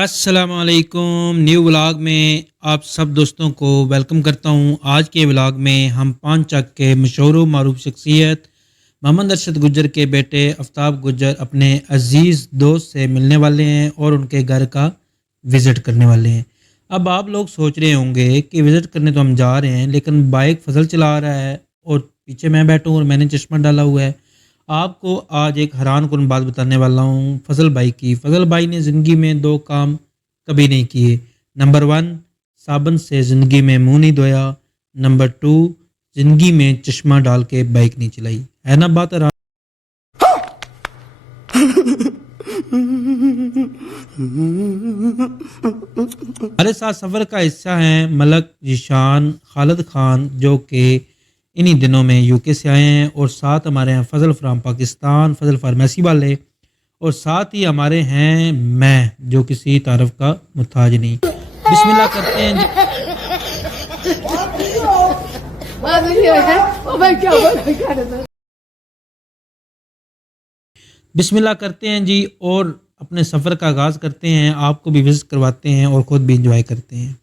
अस्सलामुअलैकुम। New vlog में आप सब दोस्तों को वेलकम करता हूं। आज के व्लॉग में हम पांचक के मशहूर मरूफ शख्सियत मोहम्मद अरशद गुज्जर के बेटे आफ्ताब गुज्जर अपने अजीज़ दोस्त से मिलने वाले हैं और उनके घर का विज़िट करने वाले हैं। अब आप लोग सोच रहे होंगे कि विज़िट करने तो हम जा रहे हैं, लेकिन बाइक फजल चला रहा है और पीछे मैं बैठूँ और मैंने चश्मा डाला हुआ है। आपको आज एक हैरानकुन बात बताने वाला हूँ फजल भाई की। फजल भाई ने ज़िंदगी में दो काम कभी नहीं किए। नंबर वन, साबुन से ज़िंदगी में मुंह नहीं धोया। नंबर टू, ज़िंदगी में चश्मा डाल के बाइक नहीं चलाई। है ना बात हैरान। हमारे साथ सफ़र का हिस्सा हैं मलक जीशान खालिद खान, जो कि इन्हीं दिनों में यूके से आए हैं, और साथ हमारे हैं फजल फ्राम पाकिस्तान, फजल फार्मेसी वाले, और साथ ही हमारे हैं मैं, जो किसी तारफ का मुताज नहीं। बिस्मिल्लाह करते हैं जी। बिस्मिल्लाह करते हैं जी और अपने सफ़र का आगाज़ करते हैं। आपको भी विज़िट करवाते हैं और ख़ुद भी इंजॉय करते हैं।